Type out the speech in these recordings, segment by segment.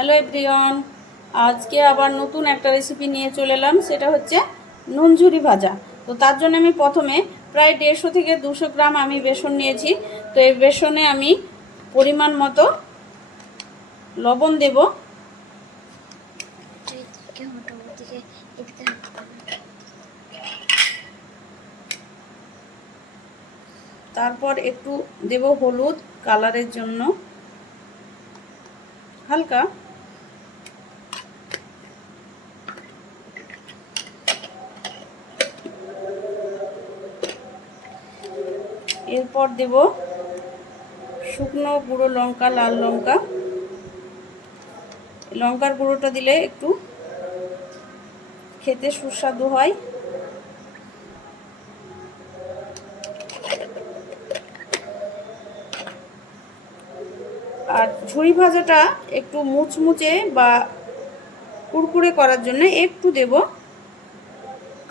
Hello everyone, আজকে আবার নতুন একটা রেসিপি নিয়ে চলে এলাম। সেটা হচ্ছে নুনঝুরি ভাজা। তো তার জন্য আমি প্রথমে প্রায় 150 থেকে 200 গ্রাম আমি বেসন নিয়েছি। তো এই বেসনে আমি পরিমাণ মতো লবণ দেব, তারপর একটু দেব হলুদ কালারের জন্য হালকা, এরপর দেব শুকনো গুঁড়ো লঙ্কা, লাল লঙ্কা। লঙ্কার গুঁড়োটা দিলে একটু খেতে সুস্বাদু হয়। আর ঝুরি ভাজাটা একটু মুচমুচে বা কুড়কুড়ে করার জন্য একটু দেব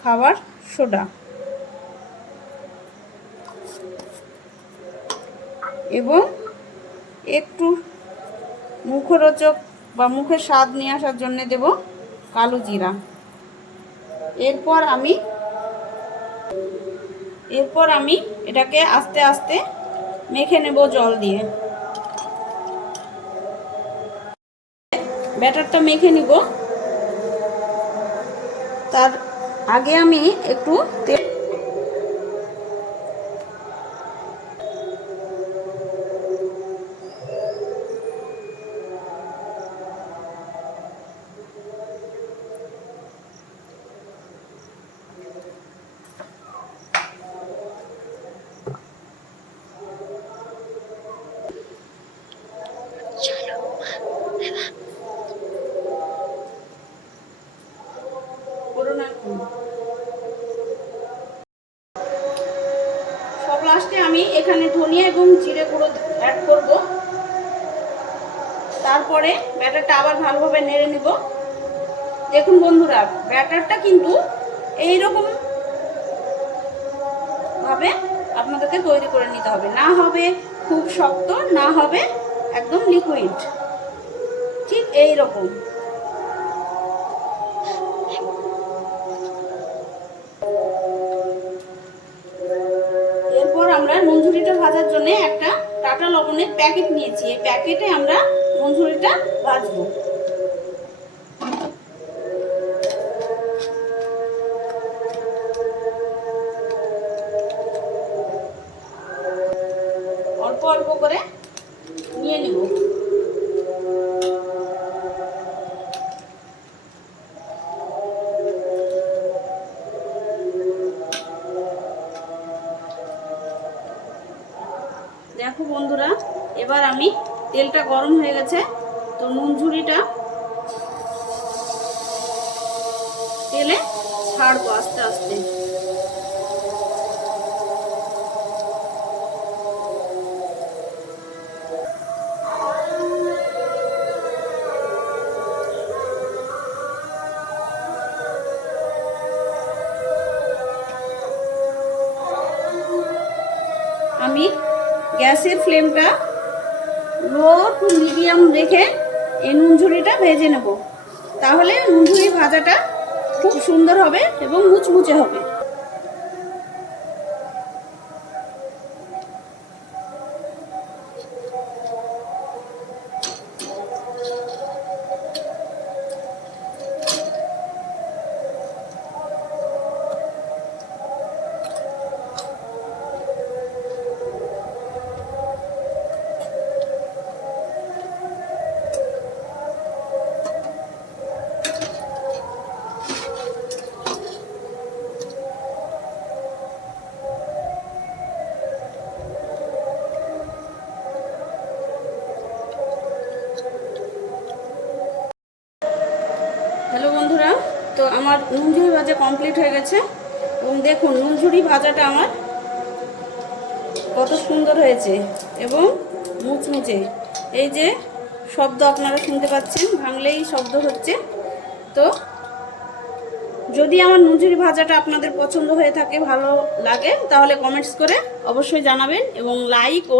খাবার সোডা এবং একটু মুখরোচক বা মুখে স্বাদ নিয়ে আসার জন্য দেব কালো জিরা। এরপর আমি এটাকে আস্তে আস্তে মেখে নেব জল দিয়ে। ব্যাটারটা মেখে নিব। তার আগে আমি একটু তেল সব লাস্টে আমি এখানে ধনিয়া এবং জিরে গুঁড়ো অ্যাড করব। তারপরে ব্যাটারটা আবার ভালোভাবে নেড়ে নেব। দেখুন বন্ধুরা, ব্যাটারটা কিন্তু এইরকম ভাবে আপনাদেরকে তৈরি করে নিতে হবে। না হবে খুব শক্ত, না হবে একদম লিকুইড, ঠিক এই রকম। এরপর আমরা নুনঝুরিটা ভাজার জন্য একটা টাটা লবণের প্যাকেট নিয়েছি। এই প্যাকেটে আমরা নুনঝুরিটা ভাজবো। অল্প অল্প করে নিয়ে নিব। দেখো বন্ধুরা, এবার আমি তেলটা গরম হয়ে গেছে, তো নুনঝুরিটা তেলে ছাড়বো আস্তে আস্তে। আমি গ্যাসের ফ্লেমটা লো টু মিডিয়াম রেখে এই নুনঝুরিটা ভেজে নেব। তাহলে নুনঝুরি ভাজাটা খুব সুন্দর হবে এবং মুচমুচে হবে। হ্যালো বন্ধুরা, তো আমার নুনঝুরি ভাজা কমপ্লিট হয়ে গেছে এবং দেখুন নুনঝুরি ভাজাটা আমার কত সুন্দর হয়েছে এবং মুচমুচে। এই যে শব্দ আপনারা শুনতে পাচ্ছেন, ভাঙলেই শব্দ হচ্ছে। তো যদি আমার নুনঝুরি ভাজাটা আপনাদের পছন্দ হয়ে থাকে, ভালো লাগে, তাহলে কমেন্টস করে অবশ্যই জানাবেন এবং লাইক ও